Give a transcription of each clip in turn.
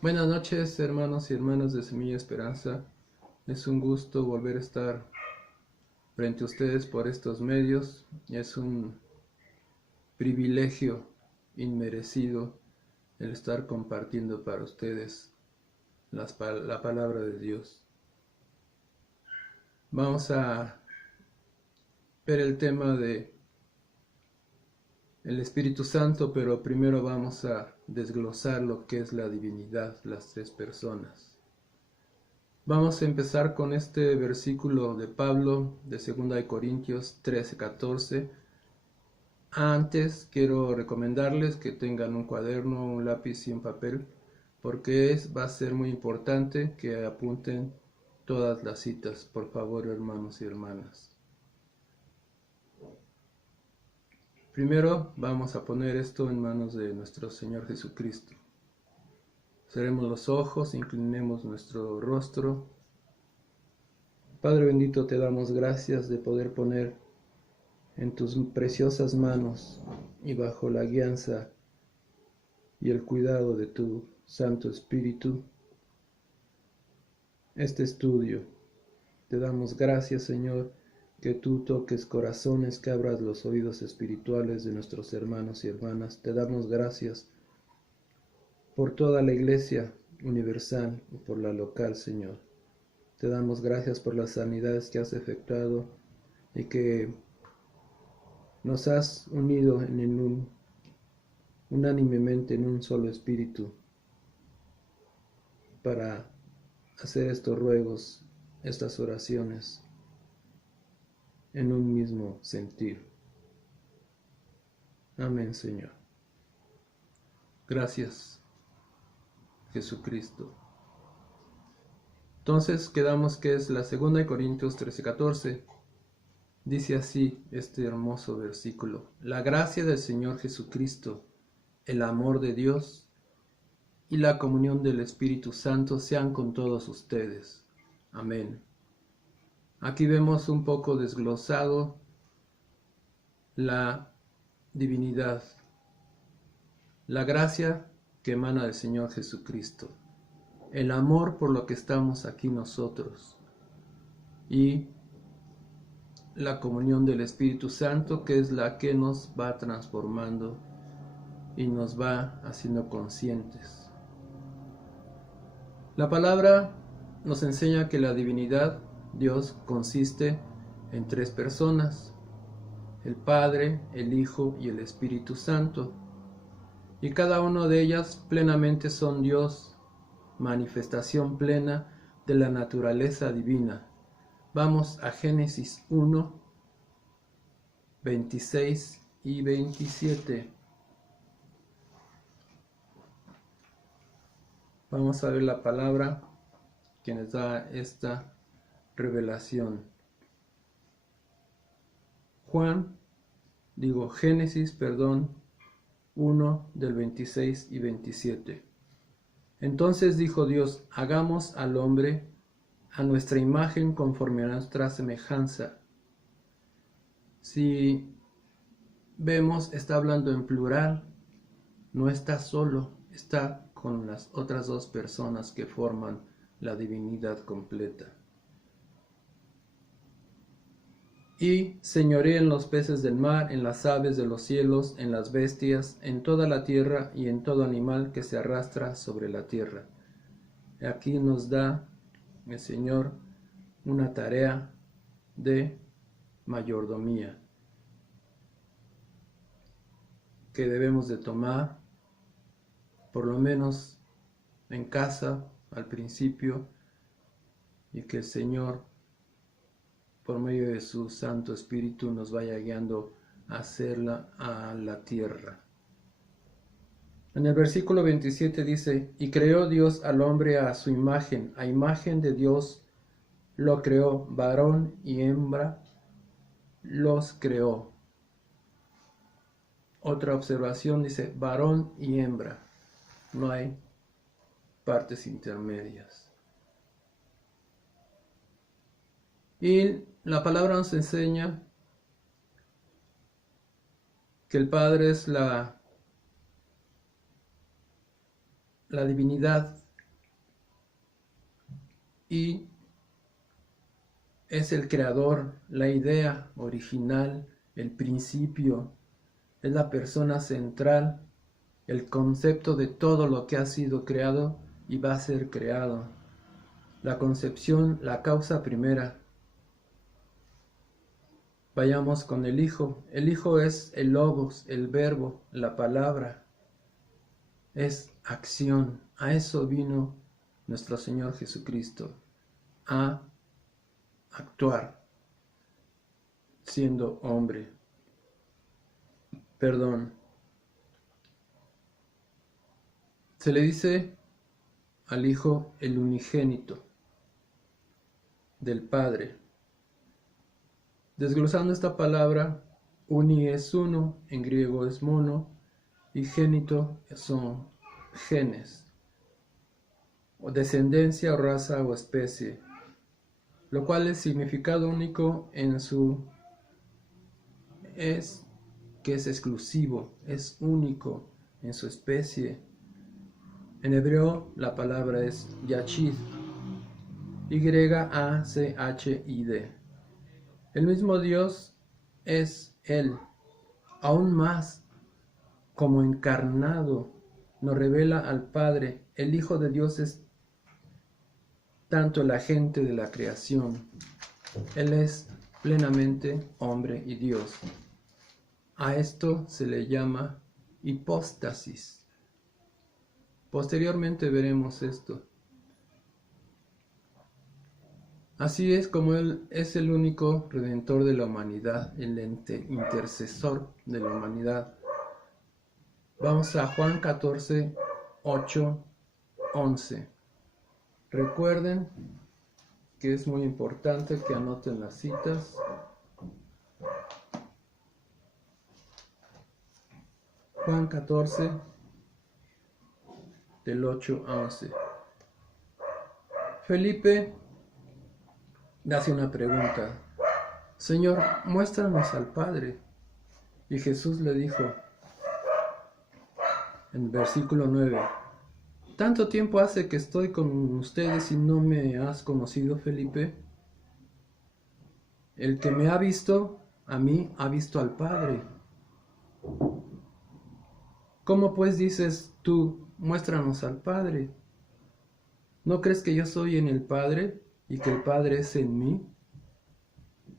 Buenas noches, hermanos y hermanas de Semilla Esperanza. Es un gusto volver a estar frente a ustedes por estos medios. Es un privilegio inmerecido el estar compartiendo para ustedes la palabra de Dios. Vamos a ver el tema de el Espíritu Santo, pero primero vamos a desglosar lo que es la divinidad, las tres personas. Vamos a empezar con este versículo de Pablo de 2 Corintios 13:14. Antes quiero recomendarles que tengan un cuaderno, un lápiz y un papel, porque va a ser muy importante que apunten todas las citas, por favor, hermanos y hermanas. Primero vamos a poner esto en manos de nuestro Señor Jesucristo. Cerremos los ojos, inclinemos nuestro rostro. Padre bendito, te damos gracias de poder poner en tus preciosas manos y bajo la guianza y el cuidado de tu Santo Espíritu este estudio. Te damos gracias, Señor, que tú toques corazones, que abras los oídos espirituales de nuestros hermanos y hermanas. Te damos gracias por toda la iglesia universal y por la local, Señor. Te damos gracias por las sanidades que has efectuado y que nos has unido unánimemente en un solo espíritu para hacer estos ruegos, estas oraciones en un mismo sentir. Amén, Señor. Gracias, Jesucristo. Entonces quedamos que es la 2 Corintios 13:14. Dice así este hermoso versículo: La gracia del Señor Jesucristo, el amor de Dios y la comunión del Espíritu Santo sean con todos ustedes. Amén. Aquí vemos un poco desglosado la divinidad, la gracia que emana del Señor Jesucristo, el amor por lo que estamos aquí nosotros y la comunión del Espíritu Santo, que es la que nos va transformando y nos va haciendo conscientes. La palabra nos enseña que la divinidad, Dios, consiste en tres personas: el Padre, el Hijo y el Espíritu Santo, y cada una de ellas plenamente son Dios, manifestación plena de la naturaleza divina. Vamos a Génesis 1, 26 y 27. Vamos a ver la palabra que nos da esta revelación. Génesis, 1 del 26 y 27. Entonces dijo Dios: hagamos al hombre a nuestra imagen conforme a nuestra semejanza. Si vemos, está hablando en plural, no está solo, está con las otras dos personas que forman la divinidad completa. Y señoree en los peces del mar, en las aves de los cielos, en las bestias, en toda la tierra y en todo animal que se arrastra sobre la tierra. Aquí nos da el Señor una tarea de mayordomía que debemos de tomar, por lo menos en casa al principio, y que el Señor, por medio de su Santo Espíritu, nos vaya guiando a hacerla a la tierra. En el versículo 27 dice: y creó Dios al hombre a su imagen, a imagen de Dios lo creó, varón y hembra los creó. Otra observación dice varón y hembra, no hay partes intermedias. Y la palabra nos enseña que el Padre es la divinidad y es el creador, la idea original, el principio, es la persona central, el concepto de todo lo que ha sido creado y va a ser creado. La concepción, la causa primera. Vayamos con el Hijo. El Hijo es el logos, el verbo, la palabra. Es acción. A eso vino nuestro Señor Jesucristo, a actuar, siendo hombre. Perdón. Se le dice al Hijo el unigénito del Padre. Desglosando esta palabra, uni es uno, en griego es mono, y génito son genes, o descendencia, o raza, o especie, lo cual es significado único en su es que es exclusivo, es único en su especie. En hebreo la palabra es yachid, Y-A-C-H-I-D. El mismo Dios es Él, aún más como encarnado, nos revela al Padre. El Hijo de Dios es tanto el agente de la creación. Él es plenamente hombre y Dios. A esto se le llama hipóstasis. Posteriormente veremos esto. Así es como Él es el único redentor de la humanidad, el intercesor de la humanidad. Vamos a Juan 14, 8, 11. Recuerden que es muy importante que anoten las citas. Juan 14, del 8 a 11. Felipe le hace una pregunta. Señor, muéstranos al Padre. Y Jesús le dijo, en versículo 9, ¿tanto tiempo hace que estoy con ustedes y no me has conocido, Felipe? El que me ha visto, a mí ha visto al Padre. ¿Cómo pues dices tú, muéstranos al Padre? ¿No crees que yo soy en el Padre y que el Padre es en mí?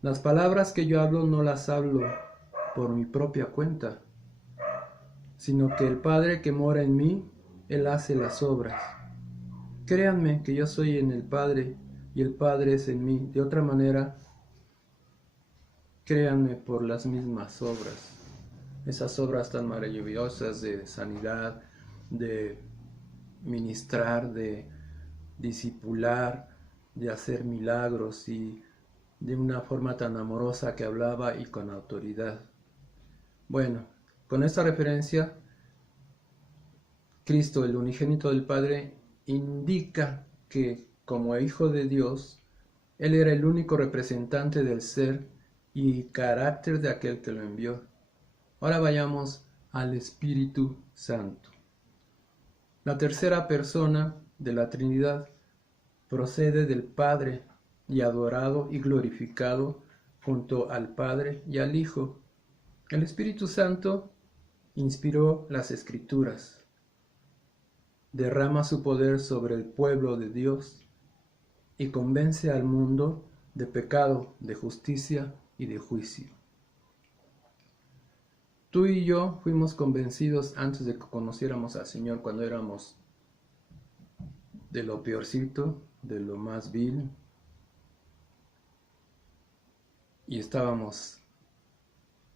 Las palabras que yo hablo no las hablo por mi propia cuenta, sino que el Padre que mora en mí, Él hace las obras. Créanme que yo soy en el Padre y el Padre es en mí. De otra manera, créanme por las mismas obras. Esas obras tan maravillosas de sanidad, de ministrar, de discipular, de hacer milagros y de una forma tan amorosa que hablaba y con autoridad. Bueno, con esta referencia, Cristo, el unigénito del Padre, indica que como Hijo de Dios, Él era el único representante del ser y carácter de aquel que lo envió. Ahora vayamos al Espíritu Santo. La tercera persona de la Trinidad procede del Padre y adorado y glorificado junto al Padre y al Hijo. El Espíritu Santo inspiró las Escrituras, derrama su poder sobre el pueblo de Dios y convence al mundo de pecado, de justicia y de juicio. Tú y yo fuimos convencidos antes de que conociéramos al Señor, cuando éramos de lo peorcito, de lo más vil, y estábamos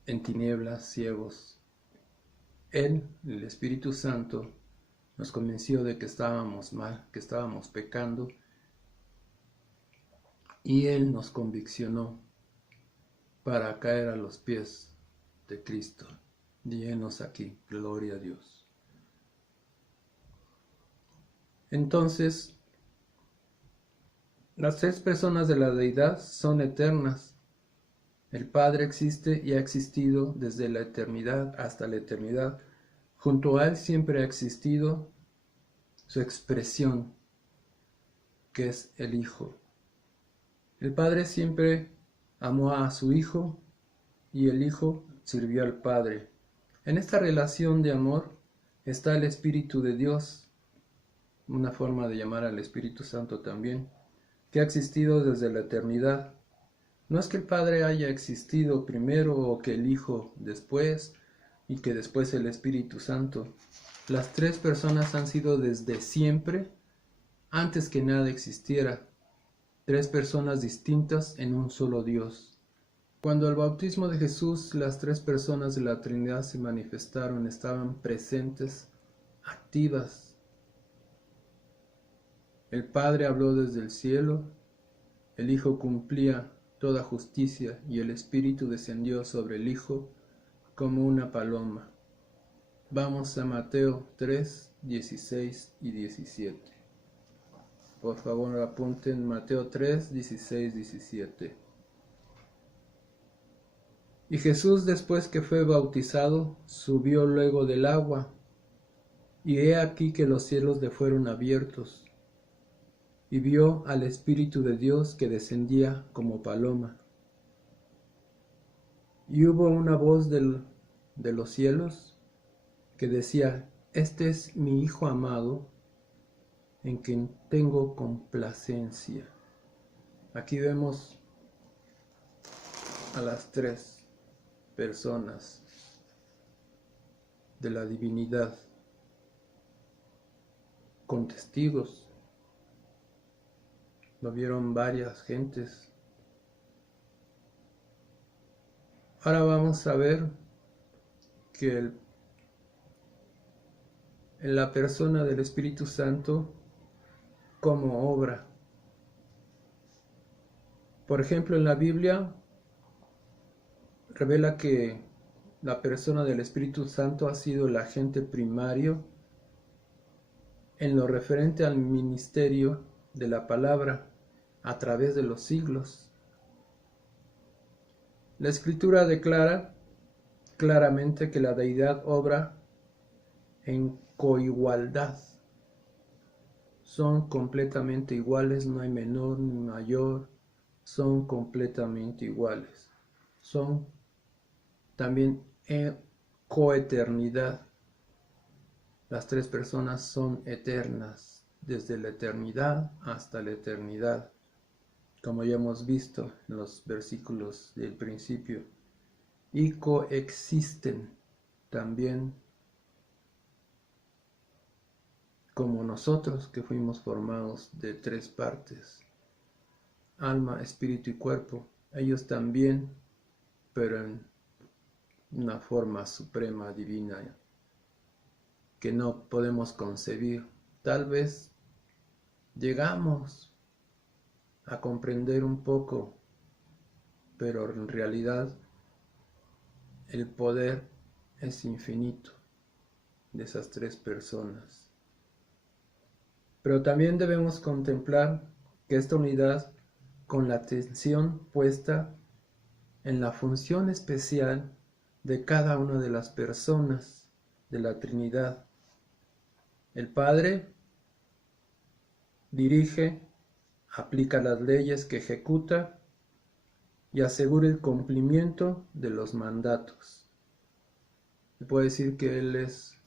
en tinieblas, ciegos. Él, el Espíritu Santo, nos convenció de que estábamos mal, que estábamos pecando, y Él nos conviccionó para caer a los pies de Cristo. Llenos aquí, gloria a Dios. Entonces, las tres personas de la deidad son eternas. El Padre existe y ha existido desde la eternidad hasta la eternidad. Junto a Él siempre ha existido su expresión, que es el Hijo. El Padre siempre amó a su Hijo y el Hijo sirvió al Padre. En esta relación de amor está el Espíritu de Dios, una forma de llamar al Espíritu Santo también, que ha existido desde la eternidad. No es que el Padre haya existido primero o que el Hijo después y que después el Espíritu Santo. Las tres personas han sido desde siempre, antes que nada existiera, tres personas distintas en un solo Dios. Cuando al bautismo de Jesús las tres personas de la Trinidad se manifestaron, estaban presentes, activas. El Padre habló desde el cielo, el Hijo cumplía toda justicia y el Espíritu descendió sobre el Hijo como una paloma. Vamos a Mateo 3, 16 y 17. Por favor apunten Mateo 3, 16, 17. Y Jesús, después que fue bautizado, subió luego del agua, y he aquí que los cielos le fueron abiertos, y vio al Espíritu de Dios que descendía como paloma. Y hubo una voz de los cielos que decía: Este es mi Hijo amado, en quien tengo complacencia. Aquí vemos a las tres personas de la divinidad con testigos. Lo vieron varias gentes. Ahora vamos a ver que en la persona del Espíritu Santo, cómo obra. Por ejemplo, en la Biblia revela que la persona del Espíritu Santo ha sido el agente primario en lo referente al ministerio de la palabra a través de los siglos. La Escritura declara claramente que la deidad obra en coigualdad. Son completamente iguales, no hay menor ni mayor, son completamente iguales. Son también en coeternidad. Las tres personas son eternas, desde la eternidad hasta la eternidad, como ya hemos visto en los versículos del principio, y coexisten también como nosotros, que fuimos formados de tres partes, alma, espíritu y cuerpo. Ellos también, pero en una forma suprema, divina, que no podemos concebir. Tal vez llegamos a comprender un poco, pero en realidad el poder es infinito de esas tres personas. Pero también debemos contemplar que esta unidad, con la atención puesta en la función especial de cada una de las personas de la Trinidad. El Padre dirige, aplica las leyes que ejecuta y asegura el cumplimiento de los mandatos. Se puede decir que Él es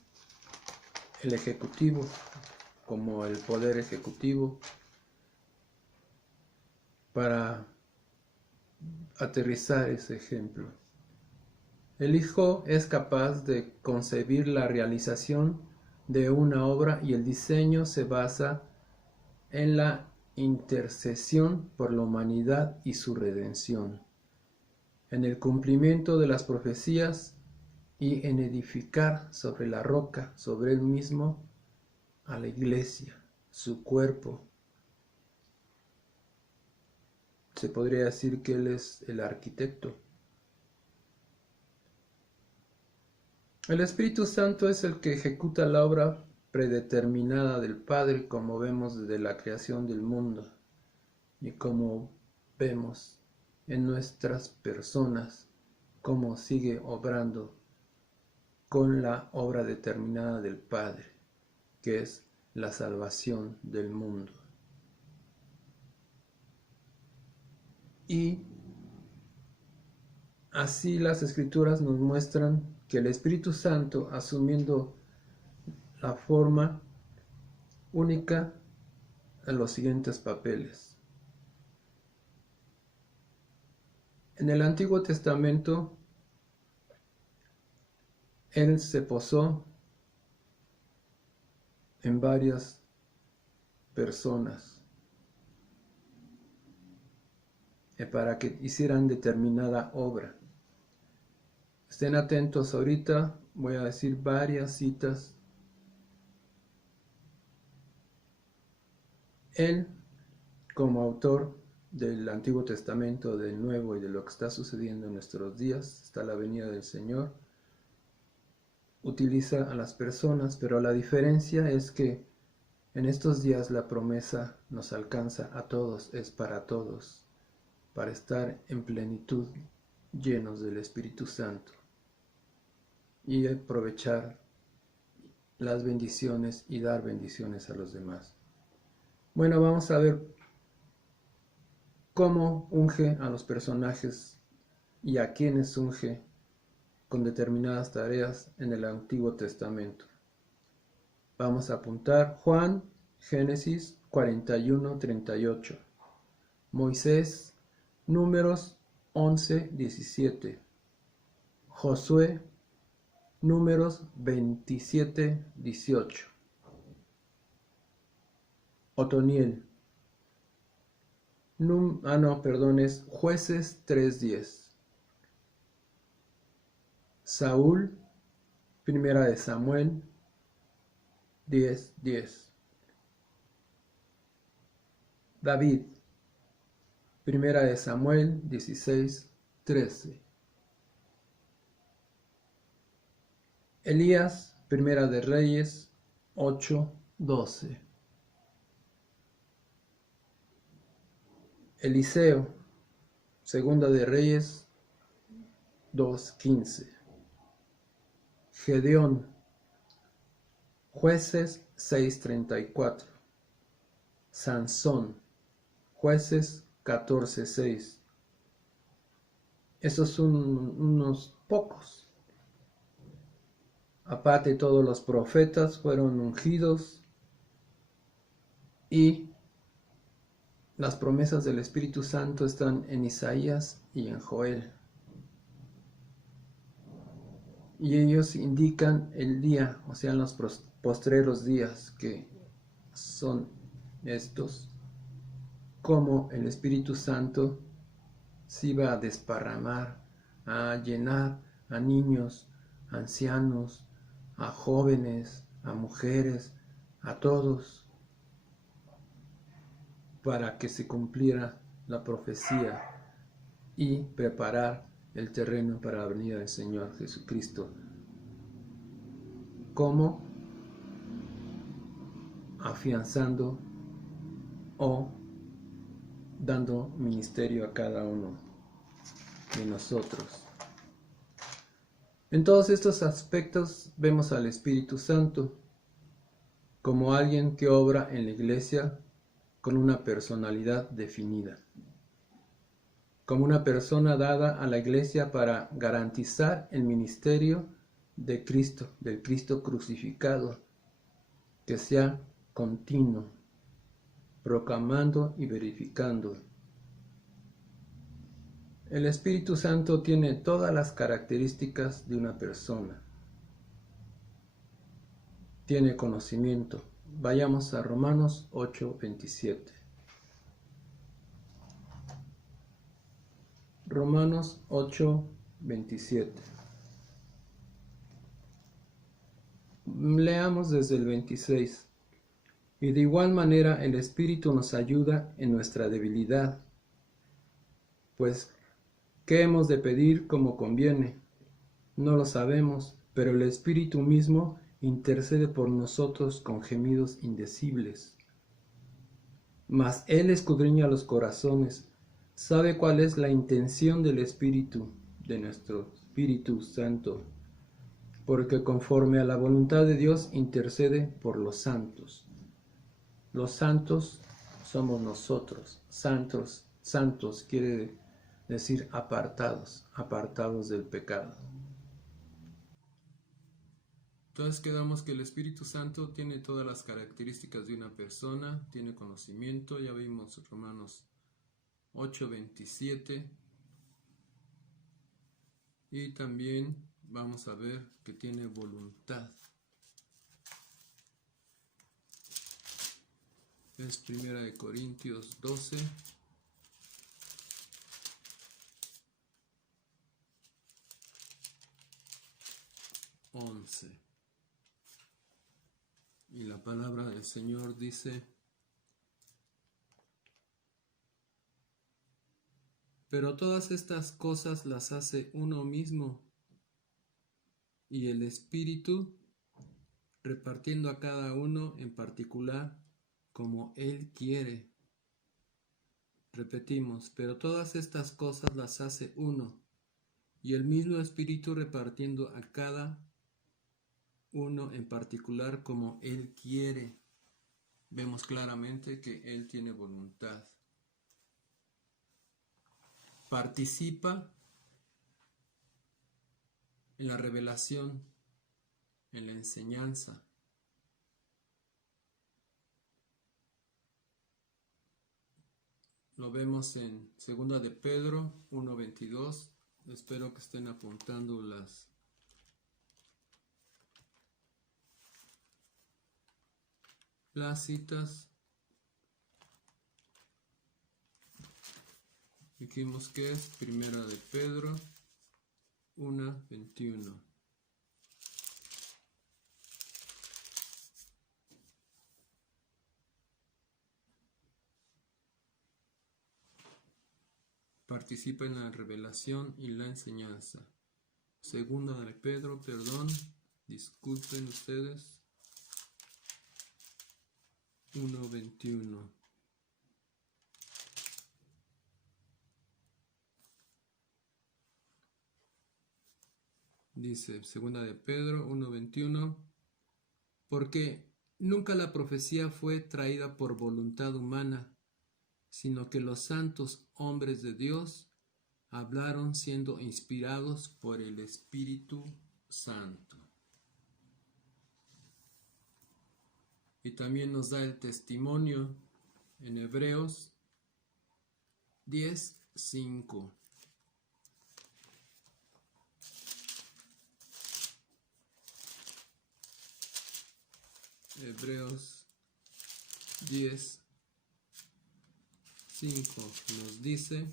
el ejecutivo, como el poder ejecutivo, para aterrizar ese ejemplo. El Hijo es capaz de concebir la realización de una obra y el diseño se basa en la intercesión por la humanidad y su redención, en el cumplimiento de las profecías y en edificar sobre la roca, sobre Él mismo, a la iglesia, su cuerpo. Se podría decir que Él es el arquitecto. El Espíritu Santo es el que ejecuta la obra predeterminada del Padre, como vemos desde la creación del mundo y como vemos en nuestras personas, cómo sigue obrando con la obra determinada del Padre, que es la salvación del mundo. Y así las Escrituras nos muestran que el Espíritu Santo, asumiendo la forma única de los siguientes papeles. En el Antiguo Testamento, Él se posó en varias personas para que hicieran determinada obra. Estén atentos, ahorita voy a decir varias citas. Él, como autor del Antiguo Testamento, del Nuevo y de lo que está sucediendo en nuestros días, está la venida del Señor, utiliza a las personas, pero la diferencia es que en estos días la promesa nos alcanza a todos, es para todos, para estar en plenitud, llenos del Espíritu Santo y aprovechar las bendiciones y dar bendiciones a los demás. Bueno, vamos a ver cómo unge a los personajes y a quienes unge con determinadas tareas en el Antiguo Testamento. Vamos a apuntar Juan, Génesis 41:38, Moisés, Números 11:17, Josué, Números 27:18, Otoniel, es Jueces 3:10, Saúl, Primera de Samuel 10:10, David, Primera de Samuel 16:13, Elías, Primera de Reyes 8:12, Eliseo, Segunda de Reyes 2:15, Gedeón, Jueces 6:34, Sansón, Jueces 14:6. Esos son unos pocos. Aparte, todos los profetas fueron ungidos y las promesas del Espíritu Santo están en Isaías y en Joel. Y ellos indican el día, o sea, los postreros días, que son estos, como el Espíritu Santo se iba a desparramar, a llenar a niños, ancianos, a jóvenes, a mujeres, a todos, para que se cumpliera la profecía y preparar el terreno para la venida del Señor Jesucristo. ¿Cómo? Afianzando o dando ministerio a cada uno de nosotros. En todos estos aspectos vemos al Espíritu Santo como alguien que obra en la iglesia con una personalidad definida, como una persona dada a la iglesia para garantizar el ministerio de Cristo, del Cristo crucificado, que sea continuo, proclamando y verificando. El Espíritu Santo tiene todas las características de una persona. Tiene conocimiento. Vayamos a Romanos 8:27. Romanos 8:27. Leamos desde el 26. Y de igual manera el Espíritu nos ayuda en nuestra debilidad, pues ¿qué hemos de pedir como conviene? No lo sabemos, pero el Espíritu mismo intercede por nosotros con gemidos indecibles. Mas Él escudriña los corazones, sabe cuál es la intención del Espíritu, de nuestro Espíritu Santo, porque conforme a la voluntad de Dios intercede por los santos. Los santos somos nosotros, santos Santos quiere decir apartados, apartados del pecado. Entonces quedamos que el Espíritu Santo tiene todas las características de una persona, tiene conocimiento, ya vimos Romanos 8:27, y también vamos a ver que tiene voluntad. Es 1 Corintios 12. Y la palabra del Señor dice: pero todas estas cosas las hace uno mismo, y el Espíritu repartiendo a cada uno en particular como Él quiere. Repetimos, pero todas estas cosas las hace uno, y el mismo Espíritu repartiendo a cada uno en particular como Él quiere. Vemos claramente que Él tiene voluntad. Participa en la revelación, en la enseñanza. Lo vemos en 2 de Pedro 1:22. Espero que estén apuntando las citas. Dijimos que es 1 de Pedro 1:21. Participa en la revelación y la enseñanza. 2 de Pedro, disculpen ustedes, 1:21. Dice 2 de Pedro 1:21, porque nunca la profecía fue traída por voluntad humana, sino que los santos hombres de Dios hablaron siendo inspirados por el Espíritu Santo. Y también nos da el testimonio en Hebreos 10:5. Hebreos 10:5 nos dice: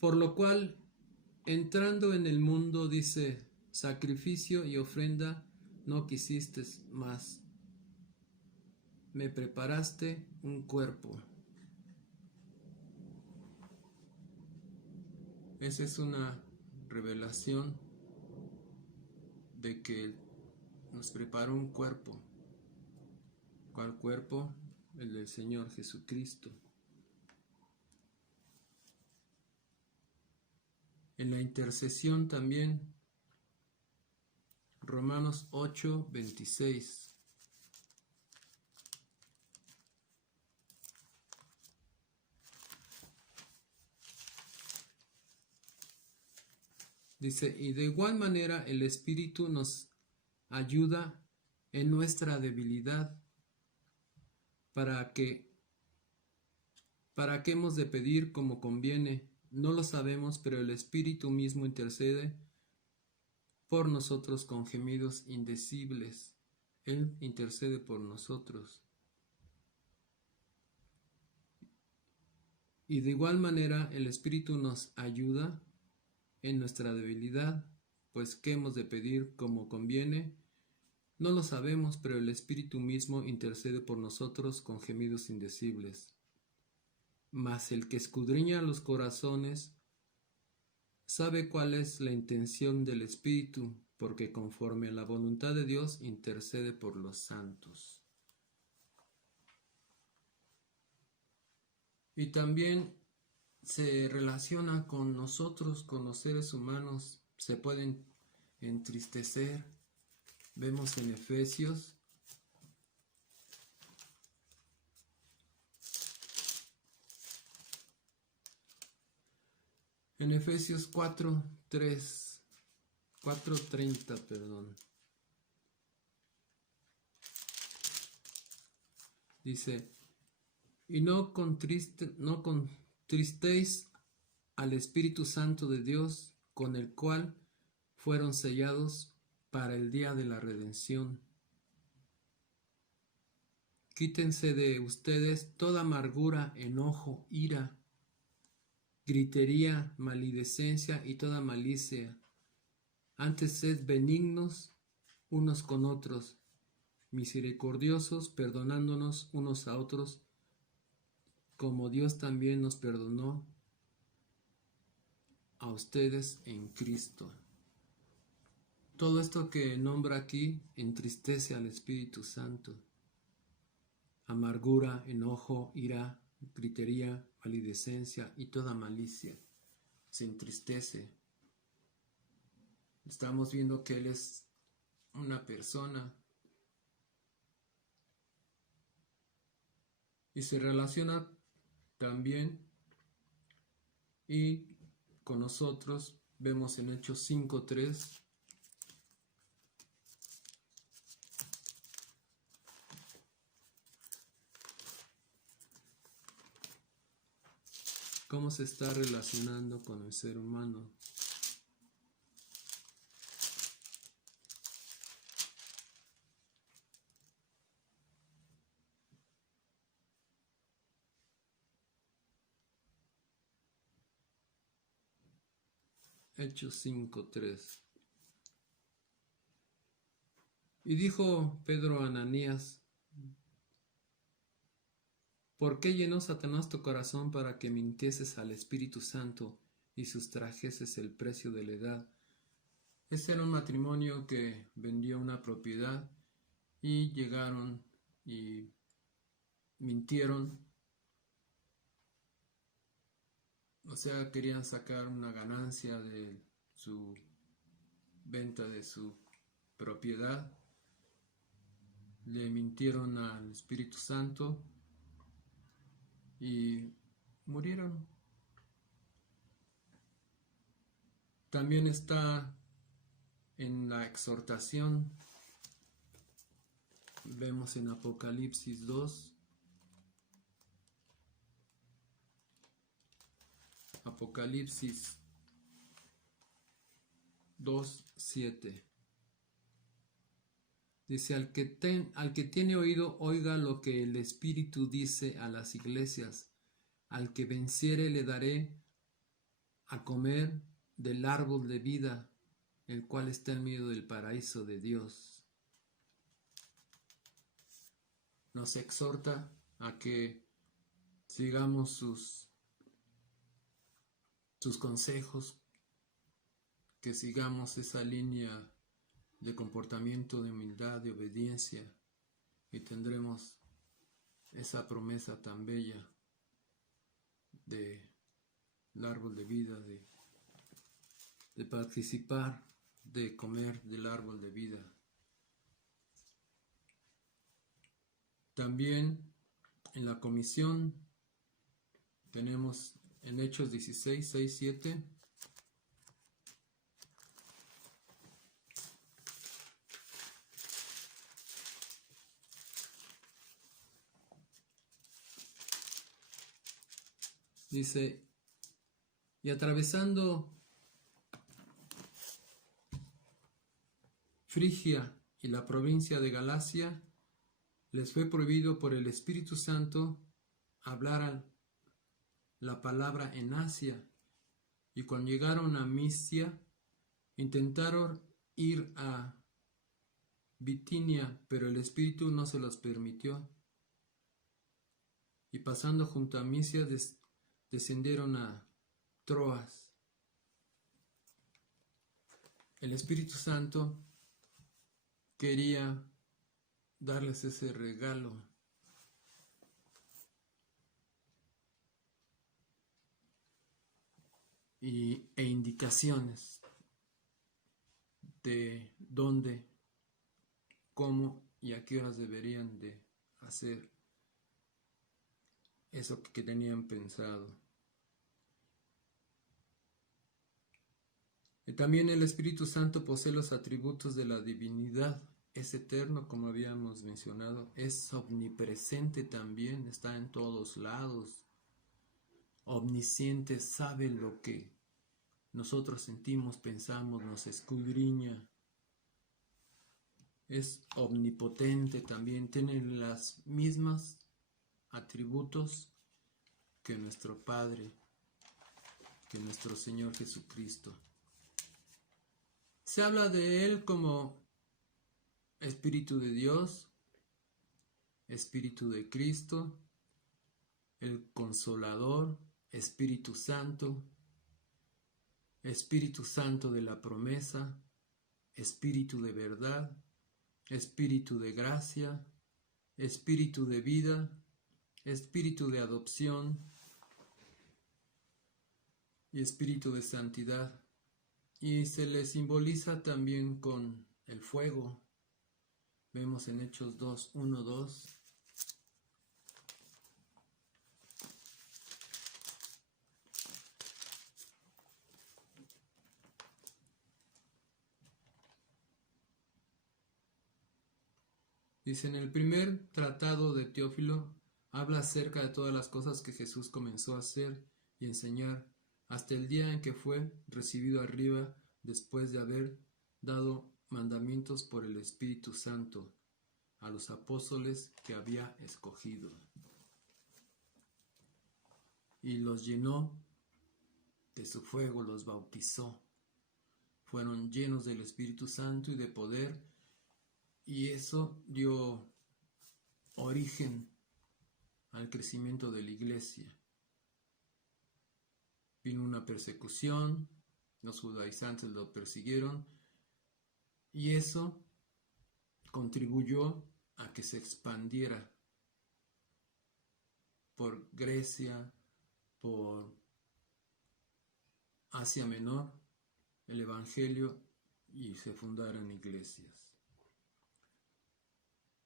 por lo cual, entrando en el mundo, dice, sacrificio y ofrenda no quisiste más, me preparaste un cuerpo. Esa es una revelación de que nos preparó un cuerpo. ¿Cuál cuerpo? El del Señor Jesucristo. En la intercesión también, Romanos 8:26. Dice, y de igual manera el Espíritu nos ayuda en nuestra debilidad, para que hemos de pedir como conviene. No lo sabemos, pero el Espíritu mismo intercede por nosotros con gemidos indecibles. Él intercede por nosotros. Y de igual manera el Espíritu nos ayuda en nuestra debilidad, pues ¿qué hemos de pedir como conviene? No lo sabemos, pero el Espíritu mismo intercede por nosotros con gemidos indecibles. Mas el que escudriña los corazones sabe cuál es la intención del Espíritu, porque conforme a la voluntad de Dios intercede por los santos. Y también se relaciona con nosotros, con los seres humanos, se pueden entristecer. Vemos en Efesios En Efesios 4:30, perdón. Dice, y no contristéis al Espíritu Santo de Dios, con el cual fueron sellados para el día de la redención. Quítense de ustedes toda amargura, enojo, ira, gritería, maledicencia y toda malicia. Antes sed benignos unos con otros, misericordiosos, perdonándonos unos a otros, como Dios también nos perdonó a ustedes en Cristo. Todo esto que nombra aquí entristece al Espíritu Santo. Amargura, enojo, ira, gritería, maledicencia y toda malicia. Se entristece. Estamos viendo que Él es una persona y se relaciona también y con nosotros. Vemos en Hechos 5:3 cómo se está relacionando con el ser humano. Hechos 5:3. Y dijo Pedro a Ananías, ¿por qué llenó Satanás tu corazón para que mintieses al Espíritu Santo y sustrajeses el precio de la heredad? Este era un matrimonio que vendió una propiedad y llegaron y mintieron. O sea, querían sacar una ganancia de su venta de su propiedad. Le mintieron al Espíritu Santo y murieron. También está en la exhortación. Vemos en Apocalipsis 2. Apocalipsis 2:7. Dice, al que tiene oído, oiga lo que el Espíritu dice a las iglesias. Al que venciere le daré a comer del árbol de vida, el cual está en medio del paraíso de Dios. Nos exhorta a que sigamos sus consejos, que sigamos esa línea de comportamiento, de humildad, de obediencia, y tendremos esa promesa tan bella del árbol de vida, de participar, de comer del árbol de vida. También en la comisión tenemos en Hechos 16:6-7. Dice, y atravesando Frigia y la provincia de Galacia, les fue prohibido por el Espíritu Santo hablar la palabra en Asia, y cuando llegaron a Misia, intentaron ir a Bitinia, pero el Espíritu no se los permitió, y pasando junto a Misia descendieron a Troas. El Espíritu Santo quería darles ese regalo e indicaciones de dónde, cómo y a qué horas deberían de hacer eso que tenían pensado. También el Espíritu Santo posee los atributos de la divinidad. Es eterno, como habíamos mencionado. Es omnipresente también, está en todos lados. Omnisciente, sabe lo que nosotros sentimos, pensamos, nos escudriña. Es omnipotente también, tiene las mismas atributos que nuestro Padre, que nuestro Señor Jesucristo. Se habla de Él como Espíritu de Dios, Espíritu de Cristo, el Consolador, Espíritu Santo de la promesa, Espíritu de verdad, Espíritu de gracia, Espíritu de vida, Espíritu de adopción y Espíritu de santidad. Y se le simboliza también con el fuego. Vemos en Hechos 2, 1, 2. Dice, en el primer tratado de Teófilo, habla acerca de todas las cosas que Jesús comenzó a hacer y enseñar hasta el día en que fue recibido arriba después de haber dado mandamientos por el Espíritu Santo a los apóstoles que había escogido. Y los llenó de su fuego, los bautizó. Fueron llenos del Espíritu Santo y de poder, y eso dio origen al crecimiento de la iglesia. Vino una persecución, los judaizantes lo persiguieron, y eso contribuyó a que se expandiera por Grecia, por Asia Menor, el Evangelio, y se fundaron iglesias.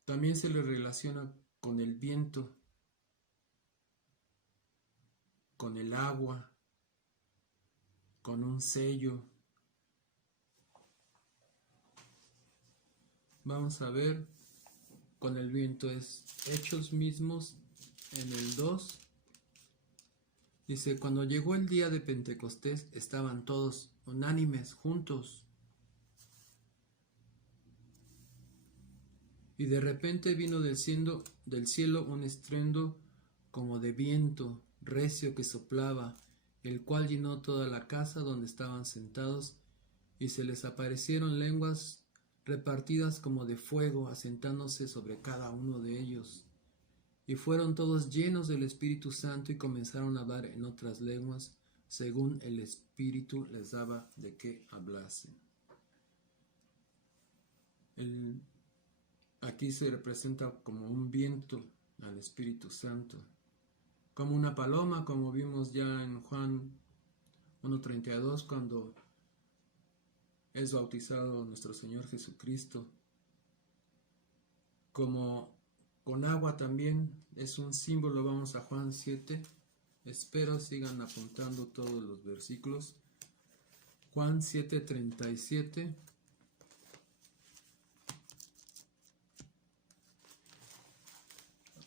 También se le relaciona con el viento, con el agua, con un sello. Vamos a ver, con el viento es Hechos mismos en el 2. Dice, cuando llegó el día de Pentecostés, estaban todos unánimes, juntos. Y de repente vino del cielo un estruendo como de viento recio que soplaba, el cual llenó toda la casa donde estaban sentados, y se les aparecieron lenguas repartidas como de fuego, asentándose sobre cada uno de ellos. Y fueron todos llenos del Espíritu Santo y comenzaron a hablar en otras lenguas, según el Espíritu les daba de qué hablasen. Aquí se representa como un viento al Espíritu Santo, como una paloma, como vimos ya en Juan 1:32, cuando es bautizado nuestro Señor Jesucristo. Como con agua también es un símbolo. Vamos a Juan 7. Espero sigan apuntando todos los versículos. Juan 7:37.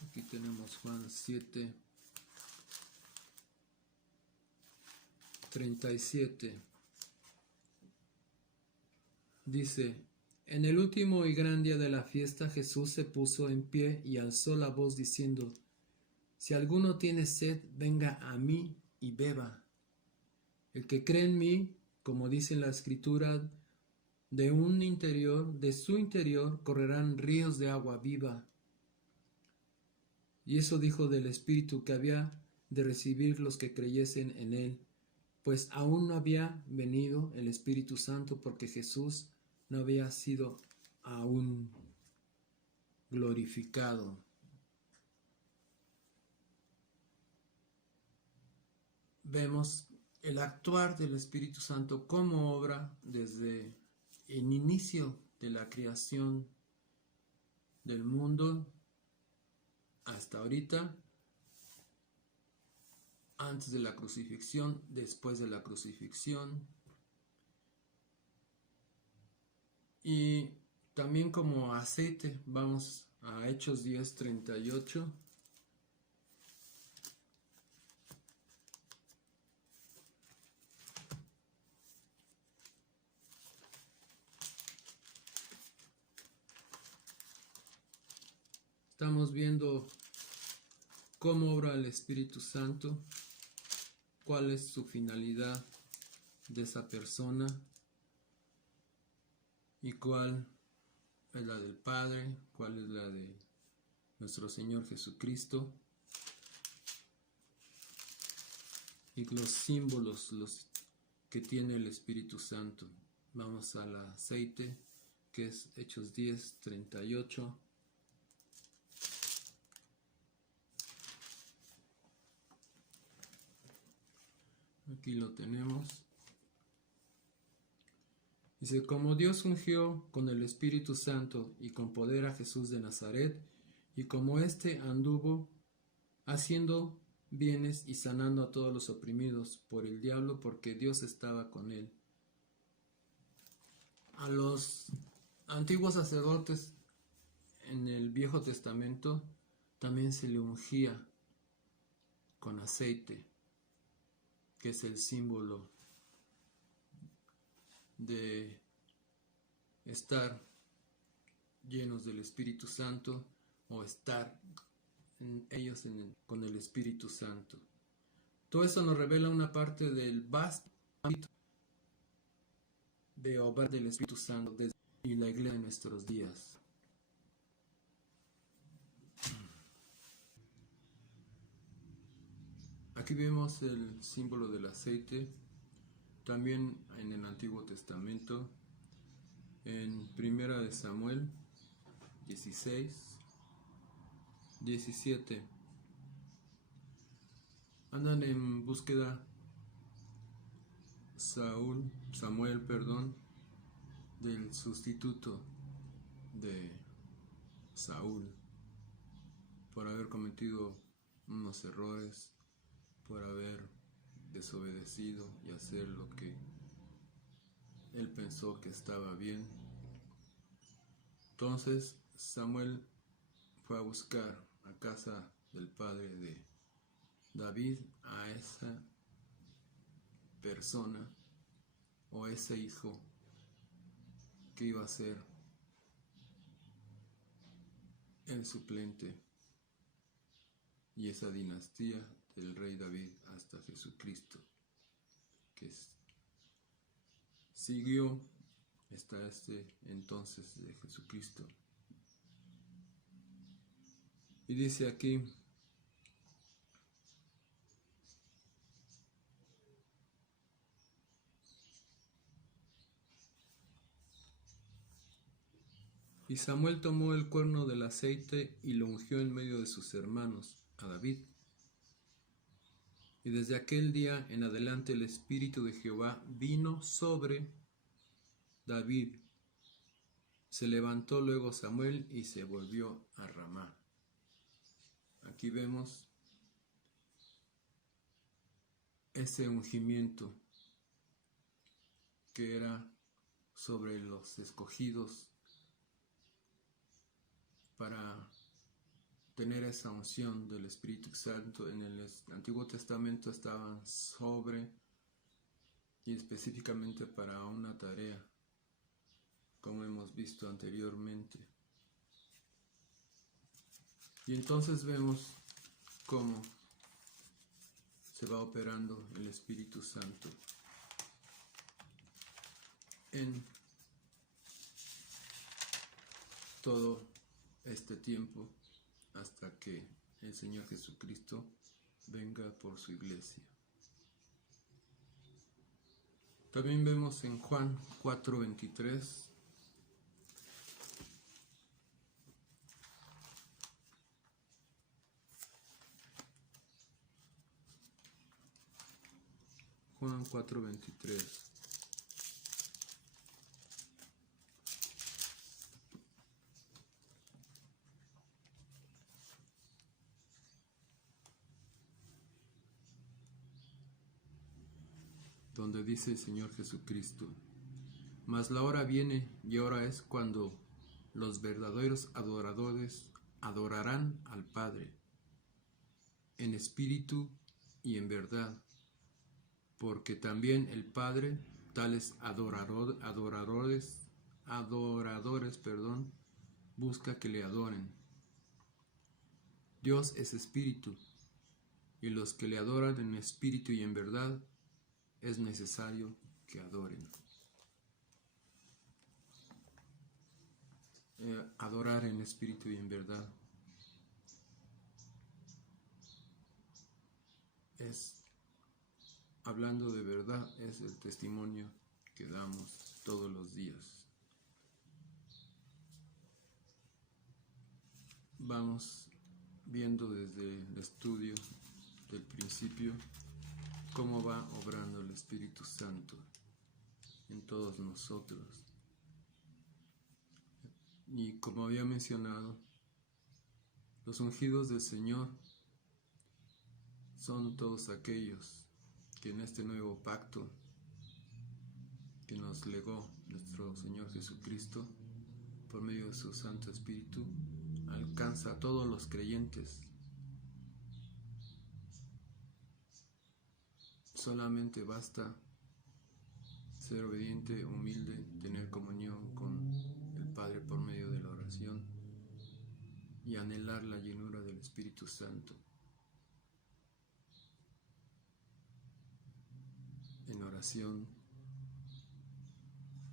Aquí tenemos Juan 7:37. Dice, en el último y gran día de la fiesta Jesús se puso en pie y alzó la voz diciendo, si alguno tiene sed, venga a mí y beba. El que cree en mí, como dice la Escritura, de su interior correrán ríos de agua viva. Y eso dijo del Espíritu que había de recibir los que creyesen en él, pues aún no había venido el Espíritu Santo porque Jesús no había sido aún glorificado. Vemos el actuar del Espíritu Santo como obra desde el inicio de la creación del mundo hasta ahorita, antes de la crucifixión, después de la crucifixión, Y también como aceite, vamos a Hechos 10:38. Estamos viendo cómo obra el Espíritu Santo, cuál es su finalidad de esa persona y cuál es la del Padre, cuál es la de nuestro Señor Jesucristo y los símbolos que tiene el Espíritu Santo. Vamos al aceite, que es Hechos 10:38. Aquí lo tenemos. Dice, como Dios ungió con el Espíritu Santo y con poder a Jesús de Nazaret, y como éste anduvo haciendo bienes y sanando a todos los oprimidos por el diablo, porque Dios estaba con él. A los antiguos sacerdotes en el Viejo Testamento también se le ungía con aceite, que es el símbolo de estar llenos del Espíritu Santo o estar en ellos con el Espíritu Santo. Todo eso nos revela una parte del vasto ámbito de obra del Espíritu Santo y la iglesia de nuestros días. Aquí vemos el símbolo del aceite, también en el Antiguo Testamento, en Primera de Samuel 16:17. Andan en búsqueda Samuel, del sustituto de Saúl por haber cometido unos errores, por haber desobedecido y hacer lo que él pensó que estaba bien. Entonces Samuel fue a buscar a casa del padre de David a esa persona o ese hijo que iba a ser el suplente y esa dinastía del rey David hasta Jesucristo, que siguió hasta este entonces de Jesucristo. Y dice aquí, y Samuel tomó el cuerno del aceite y lo ungió en medio de sus hermanos, a David. Y desde aquel día en adelante el Espíritu de Jehová vino sobre David. Se levantó luego Samuel y se volvió a Ramá. Aquí vemos ese ungimiento que era sobre los escogidos para tener esa unción del Espíritu Santo. En el Antiguo Testamento estaban sobre y específicamente para una tarea, como hemos visto anteriormente. Y entonces vemos cómo se va operando el Espíritu Santo en todo este tiempo hasta que el Señor Jesucristo venga por su iglesia. También vemos en Juan 4:23. Juan 4:23. Donde dice el Señor Jesucristo, Mas la hora viene, y ahora es, cuando los verdaderos adoradores adorarán al Padre en espíritu y en verdad, porque también el Padre tales adoradores, busca que le adoren. Dios es espíritu, y los que le adoran en espíritu y en verdad es necesario que adoren. Adorar en espíritu y en verdad es, hablando de verdad, es el testimonio que damos todos los días. Vamos viendo desde el estudio del principio cómo va obrando el Espíritu Santo en todos nosotros. Y como había mencionado, los ungidos del Señor son todos aquellos que en este nuevo pacto que nos legó nuestro Señor Jesucristo por medio de su Santo Espíritu, alcanza a todos los creyentes. Solamente basta ser obediente, humilde, tener comunión con el Padre por medio de la oración y anhelar la llenura del Espíritu Santo. En oración,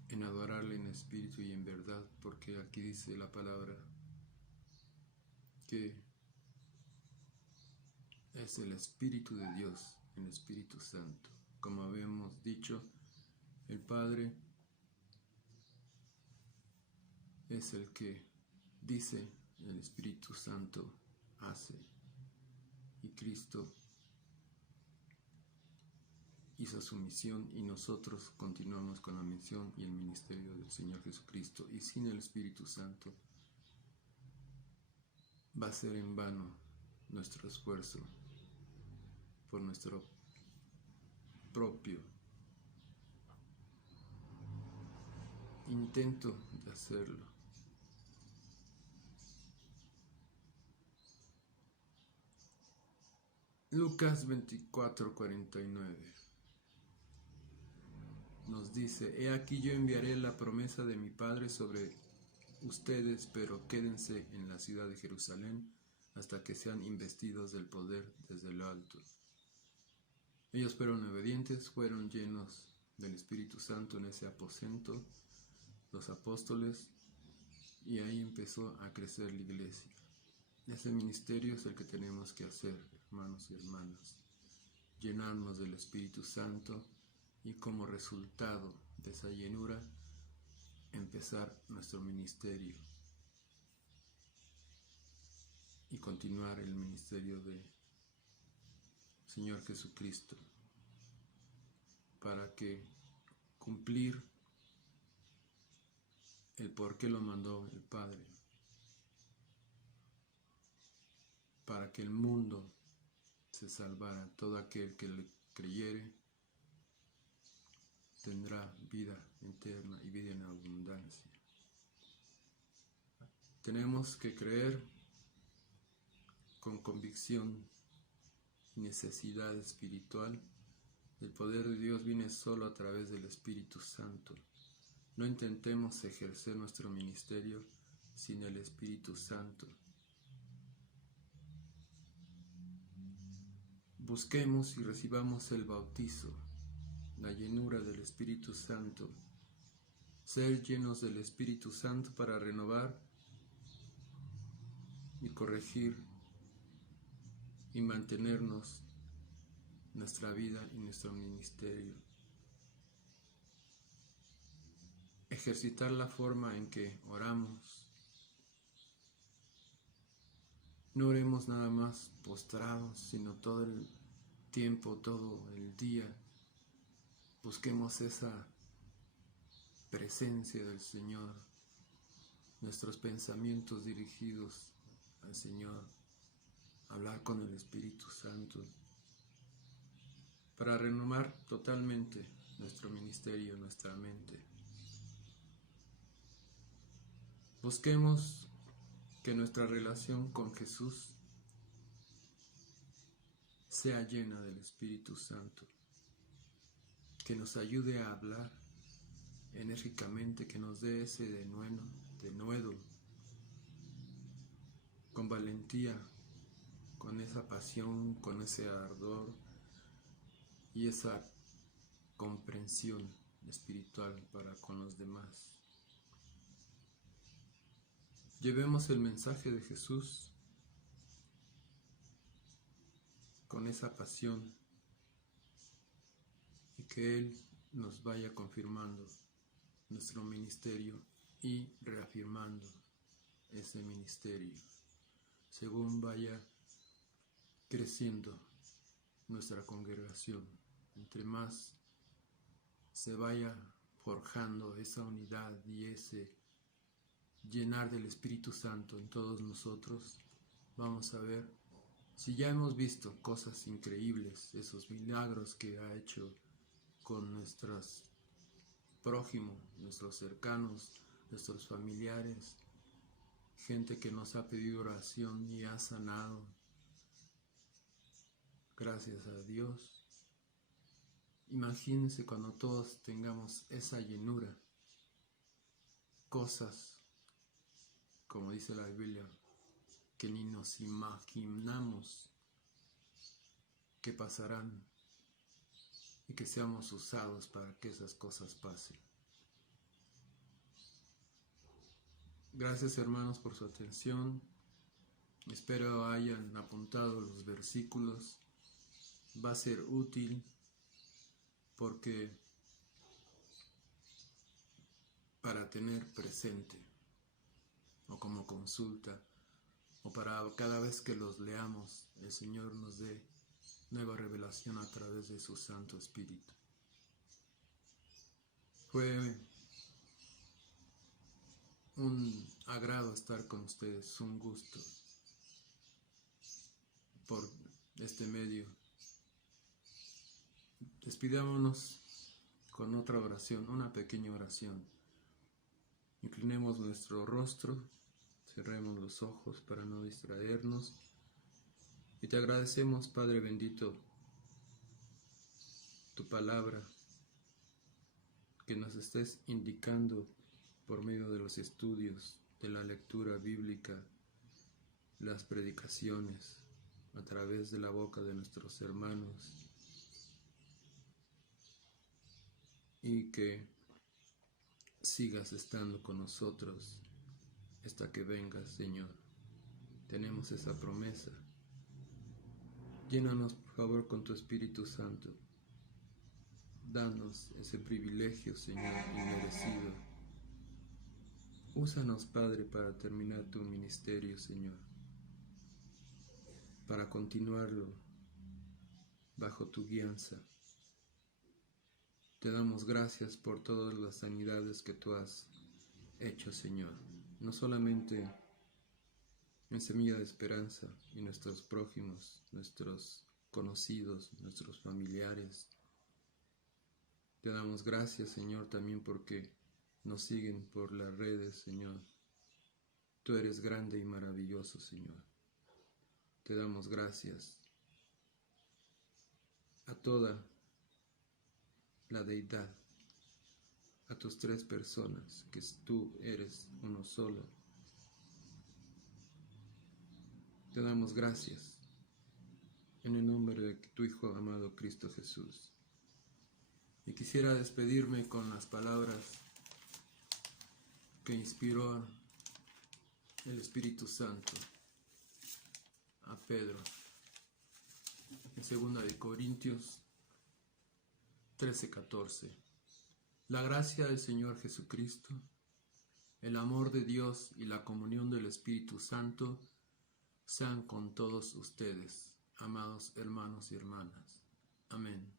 en adorarle en espíritu y en verdad, porque aquí dice la palabra que es el Espíritu de Dios, el Espíritu Santo. Como habíamos dicho, el Padre es el que dice, el Espíritu Santo hace, y Cristo hizo su misión y nosotros continuamos con la misión y el ministerio del Señor Jesucristo, y sin el Espíritu Santo va a ser en vano nuestro esfuerzo por nuestro propio intento de hacerlo. Lucas 24:49 nos dice: He aquí yo enviaré la promesa de mi Padre sobre ustedes, pero quédense en la ciudad de Jerusalén hasta que sean investidos del poder desde lo alto. Ellos fueron obedientes, fueron llenos del Espíritu Santo en ese aposento, los apóstoles, y ahí empezó a crecer la iglesia. Ese ministerio es el que tenemos que hacer, hermanos y hermanas, llenarnos del Espíritu Santo y como resultado de esa llenura empezar nuestro ministerio y continuar el ministerio del Señor Jesucristo para que cumplir el por qué lo mandó el Padre, para que el mundo se salvara. Todo aquel que le creyere tendrá vida eterna y vida en abundancia. Tenemos que creer con convicción y necesidad espiritual. El poder de Dios viene solo a través del Espíritu Santo. No intentemos ejercer nuestro ministerio sin el Espíritu Santo. Busquemos y recibamos el bautizo, la llenura del Espíritu Santo. Ser llenos del Espíritu Santo para renovar y corregir y mantenernos nuestra vida y nuestro ministerio. Ejercitar la forma en que oramos. No oremos nada más postrados, sino todo el tiempo, todo el día. Busquemos esa presencia del Señor, nuestros pensamientos dirigidos al Señor, hablar con el Espíritu Santo, para renovar totalmente nuestro ministerio, nuestra mente. Busquemos que nuestra relación con Jesús sea llena del Espíritu Santo, que nos ayude a hablar enérgicamente, que nos dé ese denuedo, con valentía, con esa pasión, con ese ardor y esa comprensión espiritual para con los demás. Llevemos el mensaje de Jesús con esa pasión y que Él nos vaya confirmando nuestro ministerio y reafirmando ese ministerio según vaya creciendo nuestra congregación. Entre más se vaya forjando esa unidad y ese llenar del Espíritu Santo en todos nosotros, vamos a ver si ya hemos visto cosas increíbles, esos milagros que ha hecho con nuestros prójimos, nuestros cercanos, nuestros familiares, gente que nos ha pedido oración y ha sanado. Gracias a Dios. Imagínense cuando todos tengamos esa llenura, cosas, como dice la Biblia, que ni nos imaginamos que pasarán y que seamos usados para que esas cosas pasen. Gracias, hermanos, por su atención. Espero hayan apuntado los versículos. Va a ser útil porque para tener presente o como consulta o para cada vez que los leamos el Señor nos dé nueva revelación a través de su Santo Espíritu. Fue un agrado estar con ustedes, un gusto por este medio. Despidámonos con otra oración, una pequeña oración. Inclinemos nuestro rostro, cerremos los ojos para no distraernos y te agradecemos, Padre bendito, tu palabra que nos estés indicando por medio de los estudios, de la lectura bíblica, las predicaciones, a través de la boca de nuestros hermanos, y que sigas estando con nosotros hasta que vengas, Señor. Tenemos esa promesa. Llénanos, por favor, con tu Espíritu Santo. Danos ese privilegio, Señor, inmerecido. Úsanos, Padre, para terminar tu ministerio, Señor, para continuarlo bajo tu guianza. Te damos gracias por todas las sanidades que tú has hecho, Señor, no solamente en Semilla de Esperanza y nuestros prójimos, nuestros conocidos, nuestros familiares. Te damos gracias, Señor, también porque nos siguen por las redes, Señor. Tú eres grande y maravilloso, Señor. Te damos gracias a toda la deidad, a tus tres personas, que tú eres uno solo. Te damos gracias en el nombre de tu Hijo amado Cristo Jesús. Y quisiera despedirme con las palabras que inspiró el Espíritu Santo a Pedro en 2 de Corintios 13:14. La gracia del Señor Jesucristo, el amor de Dios y la comunión del Espíritu Santo sean con todos ustedes, amados hermanos y hermanas. Amén.